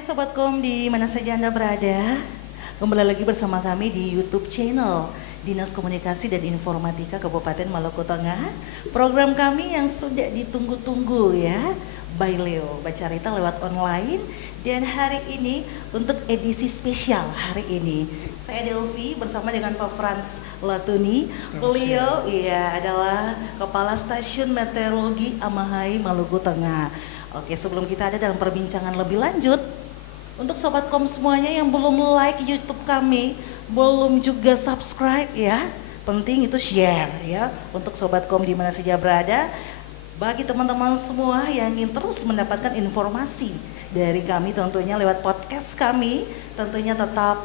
Hai Sobat Kom, di mana saja Anda berada. Kembali lagi bersama kami di YouTube channel Dinas Komunikasi dan Informatika Kabupaten Maluku Tengah. Program kami yang sudah ditunggu-tunggu ya, by Leo Bacarita lewat online. Dan hari ini untuk edisi spesial hari ini, saya Delvi bersama dengan Pak Frans Latuni. Beliau adalah Kepala Stasiun Meteorologi Amahai Maluku Tengah. Oke, sebelum kita ada dalam perbincangan lebih lanjut, untuk Sobat Kom semuanya yang belum like YouTube kami, belum juga subscribe ya, penting itu share ya, untuk Sobat Kom di mana saja berada. Bagi teman-teman semua yang ingin terus mendapatkan informasi dari kami tentunya lewat podcast kami, tentunya tetap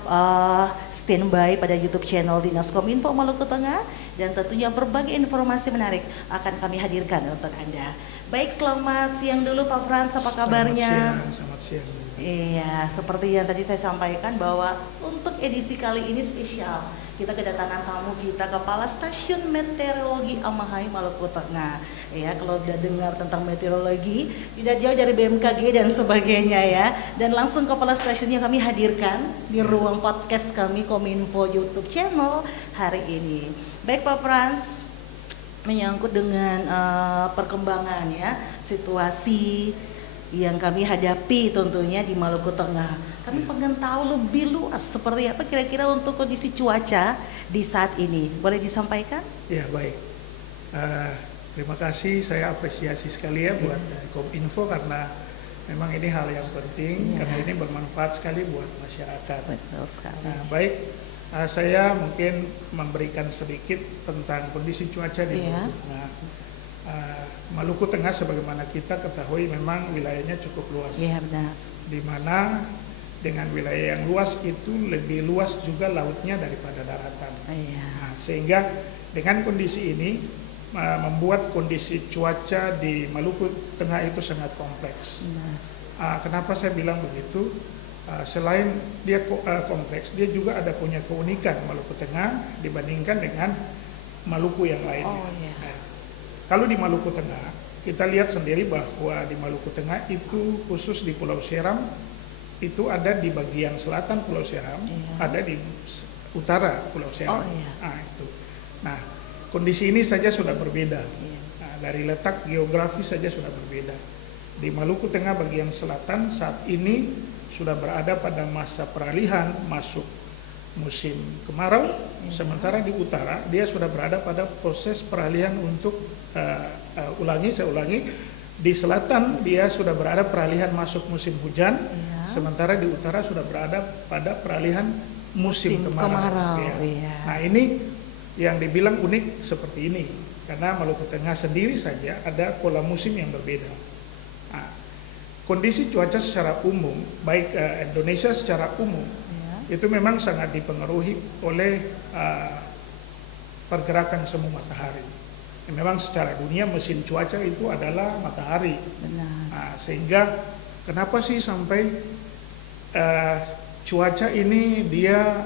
standby pada YouTube channel Dinas Kominfo Maluku Tengah, dan tentunya berbagai informasi menarik akan kami hadirkan untuk Anda. Baik, selamat siang dulu Pak Frans, apa kabarnya? Selamat siang. Iya, seperti yang tadi saya sampaikan bahwa untuk edisi kali ini spesial. Kita kedatangan tamu kita, Kepala Stasiun Meteorologi Amahai Maluku Tengah. Ya, kalau udah dengar tentang meteorologi, tidak jauh dari BMKG dan sebagainya ya. Dan langsung Kepala Stasiunnya kami hadirkan di ruang podcast kami Kominfo YouTube channel hari ini. Baik Pak Frans, menyangkut dengan perkembangan ya, situasi yang kami hadapi tentunya di Maluku Tengah. Kami pengen tahu lebih luas seperti apa kira-kira untuk kondisi cuaca di saat ini. Boleh disampaikan? Ya, baik. Terima kasih, saya apresiasi sekali ya buat Kominfo karena memang ini hal yang penting karena ini bermanfaat sekali buat masyarakat. Betul sekali. Nah, baik. Saya mungkin memberikan sedikit tentang kondisi cuaca di Maluku Tengah. Maluku Tengah sebagaimana kita ketahui memang wilayahnya cukup luas. Iya, benar. Di mana dengan wilayah yang luas itu lebih luas juga lautnya daripada daratan. Iya. Nah, sehingga dengan kondisi ini membuat kondisi cuaca di Maluku Tengah itu sangat kompleks. Kenapa saya bilang begitu? Selain dia kompleks, dia juga ada punya keunikan Maluku Tengah dibandingkan dengan Maluku yang lainnya. Oh, iya. Nah, kalau di Maluku Tengah, kita lihat sendiri bahwa di Maluku Tengah itu khusus di Pulau Seram, itu ada di bagian selatan Pulau Seram, ada di utara Pulau Seram. Itu. Nah, kondisi ini saja sudah berbeda. Nah, dari letak geografis saja sudah berbeda. Di Maluku Tengah bagian selatan saat ini sudah berada pada masa peralihan masuk musim kemarau, sementara di utara dia sudah berada pada proses peralihan untuk saya ulangi, di selatan dia sudah berada peralihan masuk musim hujan, sementara di utara sudah berada pada peralihan musim kemarau. Nah, ini yang dibilang unik seperti ini karena Maluku Tengah sendiri saja ada pola musim yang berbeda. Nah, kondisi cuaca secara umum, baik Indonesia secara umum, itu memang sangat dipengaruhi oleh pergerakan semu matahari. Memang secara dunia mesin cuaca itu adalah matahari. Nah, sehingga kenapa sih sampai cuaca ini dia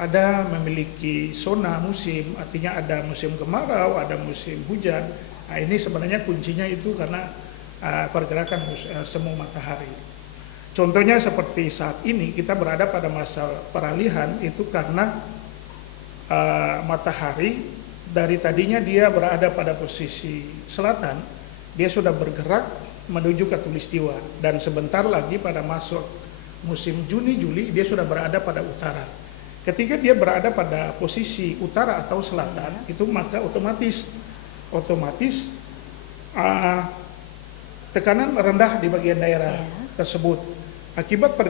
ada memiliki zona musim, artinya ada musim kemarau, ada musim hujan. Nah, ini sebenarnya kuncinya itu karena pergerakan semu matahari. Contohnya seperti saat ini kita berada pada masa peralihan itu karena matahari dari tadinya dia berada pada posisi selatan, dia sudah bergerak menuju ke Tulistiwa dan sebentar lagi pada masuk musim Juni-Juli dia sudah berada pada utara. Ketika dia berada pada posisi utara atau selatan itu maka otomatis tekanan rendah di bagian daerah tersebut. Akibat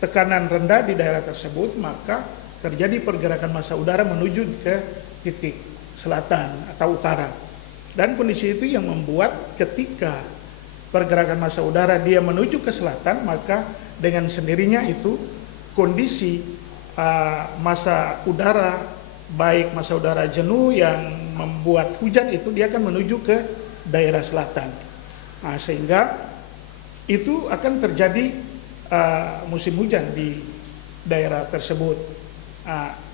tekanan rendah di daerah tersebut, maka terjadi pergerakan massa udara menuju ke titik selatan atau utara. Dan kondisi itu yang membuat ketika pergerakan massa udara dia menuju ke selatan, maka dengan sendirinya itu kondisi massa udara, baik massa udara jenuh yang membuat hujan itu dia akan menuju ke daerah selatan. Nah, sehingga itu akan terjadi musim hujan di daerah tersebut.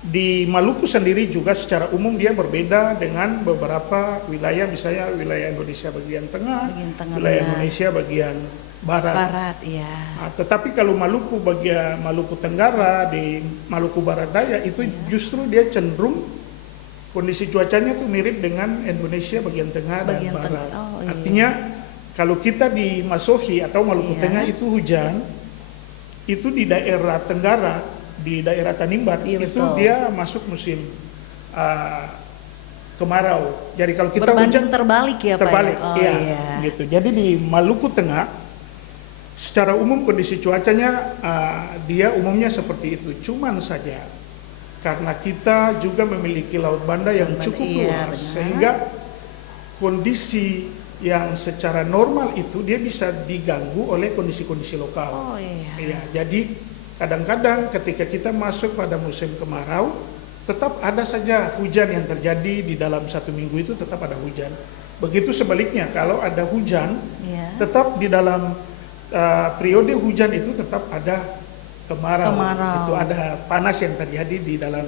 Di Maluku sendiri juga secara umum dia berbeda dengan beberapa wilayah, misalnya wilayah Indonesia bagian tengah, wilayah Indonesia bagian barat. Barat, iya. Nah, tetapi kalau Maluku bagian Maluku Tenggara di Maluku Barat Daya itu justru dia cenderung kondisi cuacanya tuh mirip dengan Indonesia bagian tengah Bagian dan barat. tengah. Oh, iya. Artinya kalau kita di Masohi atau Maluku Iya. Tengah itu hujan, itu di daerah Tenggara, di daerah Tanimbar Iya, itu betul. dia masuk musim kemarau. Jadi kalau kita Berbanding hujan terbalik ya Pak? terbalik, Oh, iya, iya. gitu. Jadi di Maluku Tengah secara umum kondisi cuacanya dia umumnya seperti itu. Cuman saja karena kita juga memiliki laut Banda yang cukup Iya, luas, benar. sehingga kondisi yang secara normal itu dia bisa diganggu oleh kondisi-kondisi lokal. Oh iya. Iya, jadi kadang-kadang ketika kita masuk pada musim kemarau, tetap ada saja hujan yang terjadi di dalam 1 minggu itu tetap ada hujan. Begitu sebaliknya, kalau ada hujan, Iya. tetap di dalam periode hujan itu tetap ada kemarau. Kemarau. Itu ada panas yang terjadi di dalam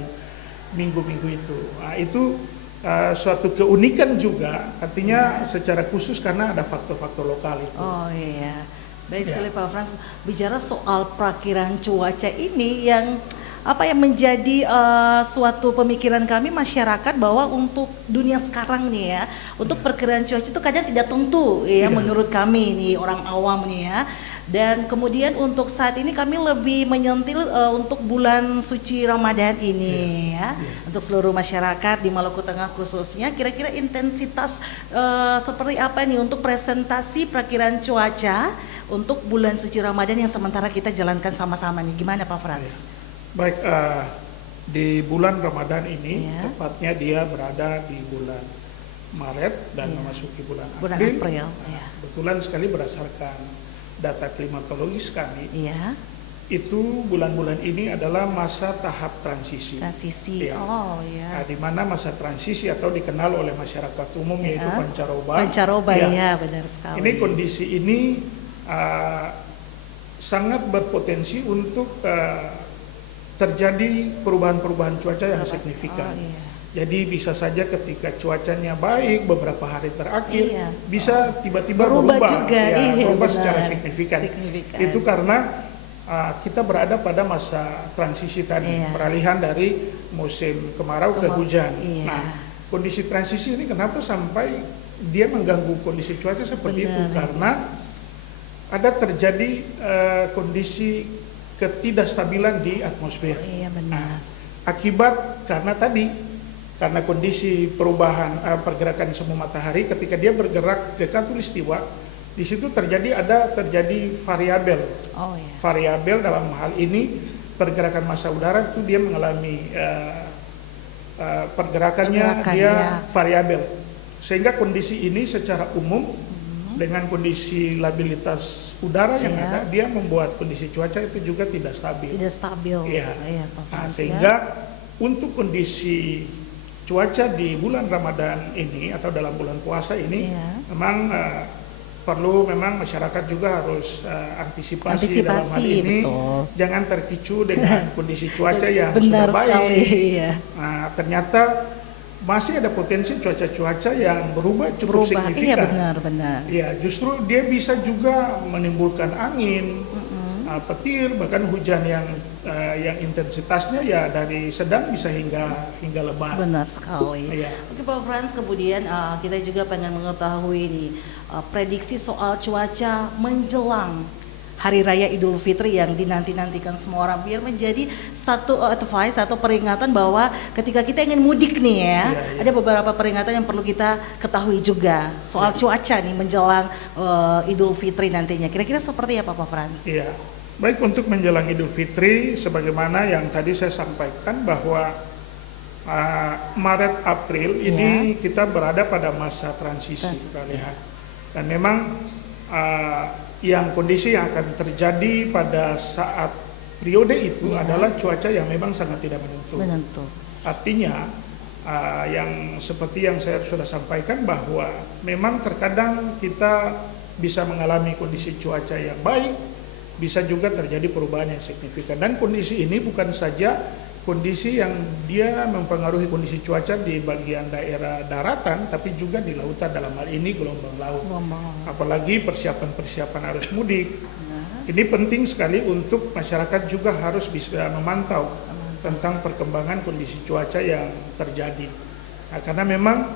minggu-minggu itu. Nah, itu suatu keunikan juga, artinya secara khusus karena ada faktor-faktor lokal itu. Oh iya. Baik Ya. sekali Pak Frans. Bicara soal perakiraan cuaca ini yang apa yang menjadi suatu pemikiran kami masyarakat bahwa untuk dunia sekarang nih ya, untuk perkiraan cuaca itu kadang tidak tentu ya, Iya. menurut kami nih orang awam nih ya. Dan kemudian untuk saat ini kami lebih menyentil untuk bulan suci Ramadan ini ya, untuk seluruh masyarakat di Maluku Tengah khususnya, kira-kira intensitas seperti apa nih untuk presentasi perakiraan cuaca untuk bulan suci Ramadan yang sementara kita jalankan sama-sama nih, gimana Pak Frans? Baik, di bulan Ramadan ini, Iya. tepatnya dia berada di bulan Maret dan Iya. memasuki bulan Bulan April. April, Nah, iya. Kebetulan sekali berdasarkan data klimatologis kami, Iya, itu bulan-bulan ini adalah masa tahap transisi. transisi. Iya. Oh Nah, ya. di mana masa transisi atau dikenal oleh masyarakat umum yaitu Ya. pancaroba. Pancaroba Ya. ya, benar sekali. Ini kondisi ini sangat berpotensi untuk terjadi perubahan-perubahan cuaca yang signifikan. Oh, iya. Jadi bisa saja ketika cuacanya baik beberapa hari terakhir Iya. bisa tiba-tiba Berubah berubah, juga, ya, iya, berubah benar. secara signifikan. Signifikan. Itu karena kita berada pada masa transisi tadi, Iya. peralihan dari musim kemarau ke hujan. Iya. Nah, kondisi transisi ini kenapa sampai dia mengganggu kondisi cuaca seperti itu? Benar. Karena ada terjadi kondisi ketidakstabilan di atmosfer. Iya benar. Akibat karena kondisi perubahan pergerakan semu matahari ketika dia bergerak ke khatulistiwa, di situ terjadi variabel. Oh iya. Variabel dalam hal ini pergerakan massa udara itu dia mengalami pergerakannya Pergerakan, dia ya. variabel. Sehingga kondisi ini secara umum dengan kondisi labilitas udara yang Iya. ada, dia membuat kondisi cuaca itu juga tidak stabil. Tidak stabil. Iya. Iya, Pak Nah, Frans, ya. sehingga untuk kondisi cuaca di bulan Ramadan ini atau dalam bulan puasa ini Iya. memang perlu masyarakat juga harus antisipasi dalam hal Antisipasi, ini, betul. jangan terpicu dengan kondisi cuaca yang Benar sudah baik. sekali. Iya. Nah, ternyata masih ada potensi cuaca-cuaca yang berubah cukup Berubah. Iya signifikan. benar. Ya, justru dia bisa juga menimbulkan angin, petir, bahkan hujan yang intensitasnya ya dari sedang bisa hingga lebat. Benar sekali. Iya. Oke Pak Frans, kemudian kita juga pengen mengetahui nih prediksi soal cuaca menjelang Hari Raya Idul Fitri yang dinanti-nantikan semua orang, biar menjadi satu advice atau peringatan bahwa ketika kita ingin mudik nih ya, Iya. ada beberapa peringatan yang perlu kita ketahui juga soal cuaca nih menjelang Idul Fitri nantinya. Kira-kira seperti apa Pak Frans? Iya. Baik, untuk menjelang Idul Fitri sebagaimana yang tadi saya sampaikan bahwa Maret April ini kita berada pada masa transisi kita lihat. Dan memang yang kondisi yang akan terjadi pada saat periode itu adalah cuaca yang memang sangat tidak menentu. Artinya yang seperti yang saya sudah sampaikan bahwa memang terkadang kita bisa mengalami kondisi cuaca yang baik, bisa juga terjadi perubahan yang signifikan. Dan kondisi ini bukan saja kondisi yang dia mempengaruhi kondisi cuaca di bagian daerah daratan, tapi juga di lautan, dalam hal ini gelombang laut. Apalagi persiapan-persiapan arus mudik. Ini penting sekali untuk masyarakat juga harus bisa memantau tentang perkembangan kondisi cuaca yang terjadi. Nah, karena memang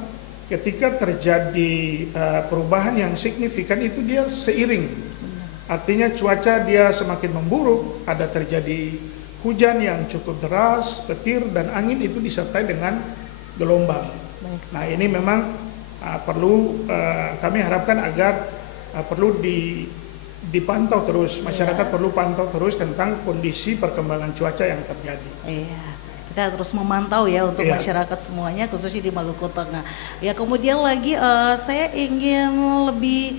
ketika terjadi perubahan yang signifikan itu dia seiring. Artinya cuaca dia semakin memburuk, ada terjadi hujan yang cukup deras, petir dan angin itu disertai dengan gelombang. Nah, ini memang perlu kami harapkan agar perlu dipantau terus, masyarakat perlu pantau terus tentang kondisi perkembangan cuaca yang terjadi. Iya, kita terus memantau ya untuk masyarakat semuanya, khususnya di Maluku Tengah. Ya, kemudian lagi saya ingin lebih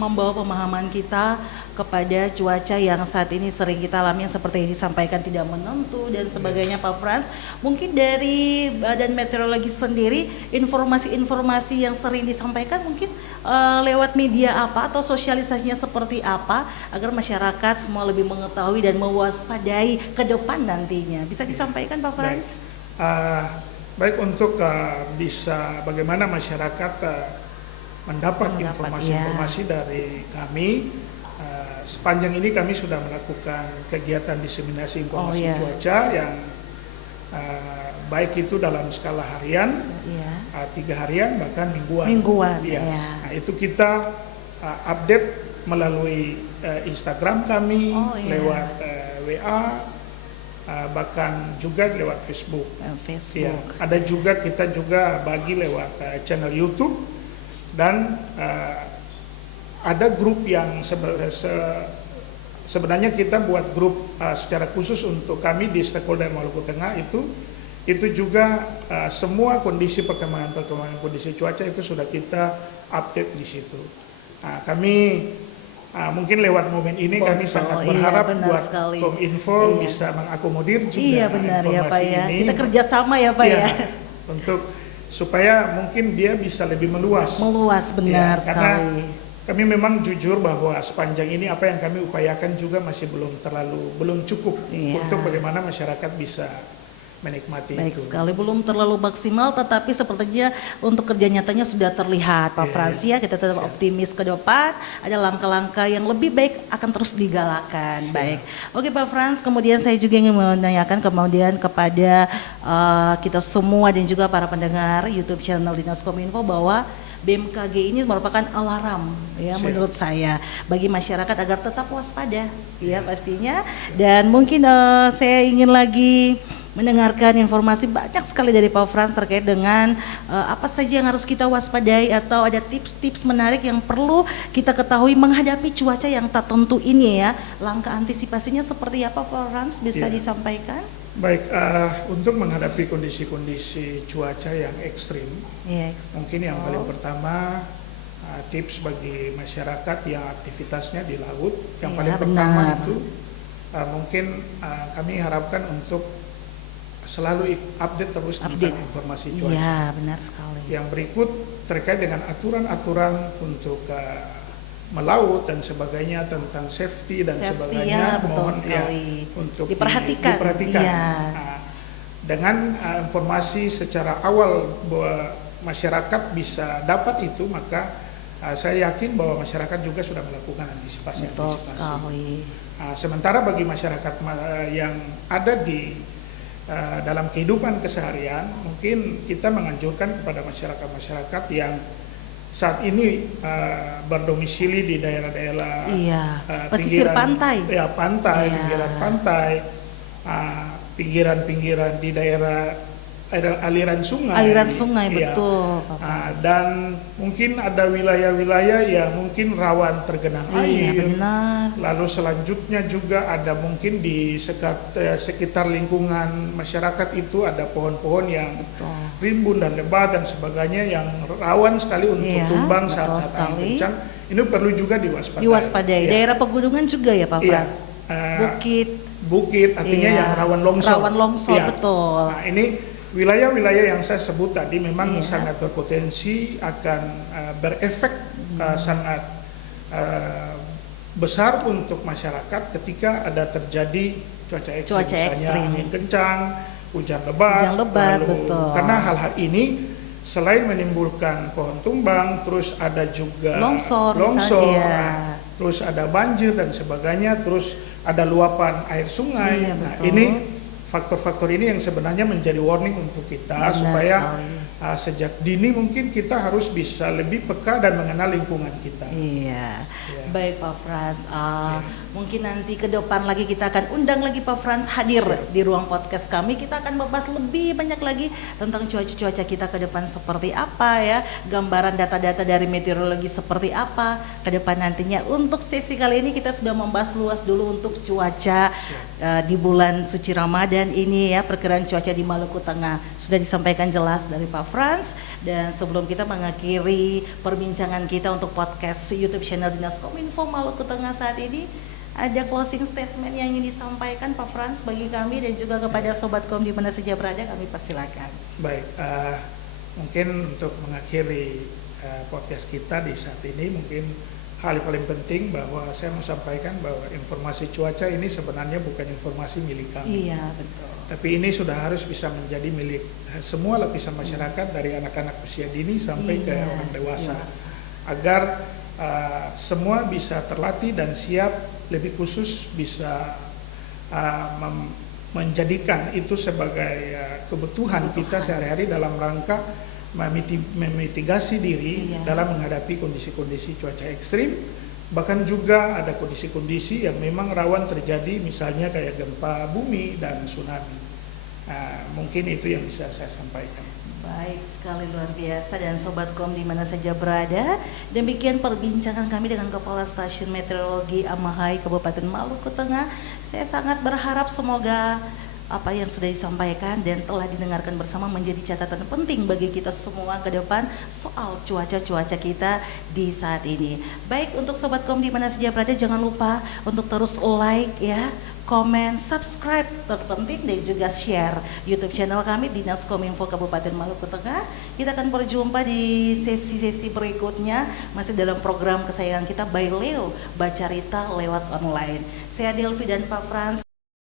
membawa pemahaman kita kepada cuaca yang saat ini sering kita alami, yang seperti yang disampaikan tidak menentu dan sebagainya, Pak Frans. Mungkin dari Badan Meteorologi sendiri, informasi-informasi yang sering disampaikan mungkin lewat media apa atau sosialisasinya seperti apa agar masyarakat semua lebih mengetahui dan mewaspadai ke depan nantinya. Bisa disampaikan, Pak Frans? Baik, untuk bisa bagaimana masyarakat mendapat informasi-informasi dari kami. Sepanjang ini kami sudah melakukan kegiatan diseminasi informasi cuaca yang baik itu dalam skala harian, 3 harian bahkan mingguan. Nah, itu kita update melalui Instagram kami, lewat WA, bahkan juga lewat Facebook. Ya, ada juga kita juga bagi lewat channel YouTube, dan ada grup yang sebenarnya kita buat grup secara khusus untuk kami di stakeholder Maluku Tengah. Itu juga semua perkembangan kondisi cuaca itu sudah kita update di situ. Kami mungkin lewat momen ini kami sangat berharap buat Kominfo bisa mengakomodir juga informasi ini. Kita kerjasama ya Pak ya. Untuk supaya mungkin dia bisa lebih meluas. Benar karena sekali. Kami memang jujur bahwa sepanjang ini apa yang kami upayakan juga masih belum cukup untuk bagaimana masyarakat bisa menikmati Baik itu. sekali, belum terlalu maksimal, tetapi sepertinya untuk kerja nyatanya sudah terlihat, Pak Frans ya. Kita tetap optimis ke depan, ada langkah-langkah yang lebih baik akan terus digalakan. Baik, oke Pak Frans, kemudian saya juga ingin menanyakan kemudian kepada kita semua dan juga para pendengar YouTube channel Dinas Kominfo bahwa BMKG ini merupakan alarm ya menurut saya bagi masyarakat agar tetap waspada ya pastinya. Dan mungkin saya ingin lagi mendengarkan informasi banyak sekali dari Pak Frans terkait dengan apa saja yang harus kita waspadai atau ada tips-tips menarik yang perlu kita ketahui menghadapi cuaca yang tak tentu ini ya. Langkah antisipasinya seperti apa Pak Frans, bisa disampaikan? Baik, untuk menghadapi kondisi-kondisi cuaca yang ekstrim, mungkin yang paling pertama tips bagi masyarakat yang aktivitasnya di laut, yang paling pertama itu mungkin kami harapkan untuk selalu update terus tentang informasi cuaca. Iya, benar sekali. Yang berikut terkait dengan aturan-aturan untuk melaut dan sebagainya tentang safety dan sebagainya, mohon untuk diperhatikan. Dengan informasi secara awal bahwa masyarakat bisa dapat itu, maka saya yakin bahwa masyarakat juga sudah melakukan antisipasi. Sementara bagi masyarakat yang ada di dalam kehidupan keseharian, mungkin kita menganjurkan kepada masyarakat yang saat ini berdomisili di daerah-daerah pesisir pantai, pinggiran pantai, pinggiran di daerah aliran sungai, betul. Dan mungkin ada wilayah-wilayah yang mungkin rawan tergenang air. Lalu selanjutnya juga ada mungkin di sekitar lingkungan masyarakat itu ada pohon-pohon yang rimbun dan lebat dan sebagainya yang rawan sekali untuk tumbang saat angin kencang. Ini perlu juga diwaspadai. Daerah pegunungan juga ya Pak Frans. Bukit artinya yang rawan longsor. Betul. Nah, ini wilayah-wilayah yang saya sebut tadi memang sangat berpotensi akan berefek sangat besar untuk masyarakat ketika ada terjadi cuaca ekstrim, Cuaca misalnya ekstrim. angin kencang, hujan lebat, Betul. karena hal-hal ini selain menimbulkan pohon tumbang, terus ada juga Longsor, nah, terus ada banjir dan sebagainya, terus ada luapan air sungai. Iya, Nah, betul. ini faktor-faktor ini yang sebenarnya menjadi warning untuk kita Benar supaya sekali. Sejak dini mungkin kita harus bisa lebih peka dan mengenal lingkungan kita. Iya, Ya. baik Pak Frans. Mungkin nanti ke depan lagi kita akan undang lagi Pak Frans hadir di ruang podcast kami. Kita akan membahas lebih banyak lagi tentang cuaca-cuaca kita ke depan seperti apa ya, gambaran data-data dari meteorologi seperti apa ke depan nantinya. Untuk sesi kali ini kita sudah membahas luas dulu untuk cuaca di bulan suci Ramadan ini ya, perkiraan cuaca di Maluku Tengah sudah disampaikan jelas dari Pak Frans. Dan sebelum kita mengakhiri perbincangan kita untuk podcast YouTube channel Dinas Kominfo Maluku Tengah saat ini, ada closing statement yang ingin disampaikan Pak Frans bagi kami dan juga kepada Sobat Kom di mana saja berada, kami persilakan. Baik, mungkin untuk mengakhiri podcast kita di saat ini, mungkin hal yang paling penting bahwa saya mau sampaikan bahwa informasi cuaca ini sebenarnya bukan informasi milik kami. Iya, betul. Tapi ini sudah harus bisa menjadi milik semua lapisan masyarakat dari anak-anak usia dini sampai ke orang dewasa. Agar semua bisa terlatih dan siap, lebih khusus bisa menjadikan itu sebagai kebutuhan kita sehari-hari dalam rangka memitigasi diri dalam menghadapi kondisi-kondisi cuaca ekstrim. Bahkan juga ada kondisi-kondisi yang memang rawan terjadi, misalnya kayak gempa bumi dan tsunami. Mungkin itu yang bisa saya sampaikan. Baik sekali, luar biasa. Dan Sobat Kom di mana saja berada, demikian perbincangan kami dengan Kepala Stasiun Meteorologi Amahai Kabupaten Maluku Tengah. Saya sangat berharap semoga apa yang sudah disampaikan dan telah didengarkan bersama menjadi catatan penting bagi kita semua ke depan soal cuaca-cuaca kita di saat ini. Baik, untuk Sobat Kom di mana saja berada, jangan lupa untuk terus like ya, komen, subscribe, terpenting dan juga share YouTube channel kami Dinas Kominfo Kabupaten Maluku Tengah. Kita akan berjumpa di sesi-sesi berikutnya masih dalam program kesayangan kita by Leo, Bacarita lewat online. Saya Delvi dan Pak Frans.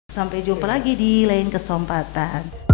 Sampai jumpa lagi di lain kesempatan.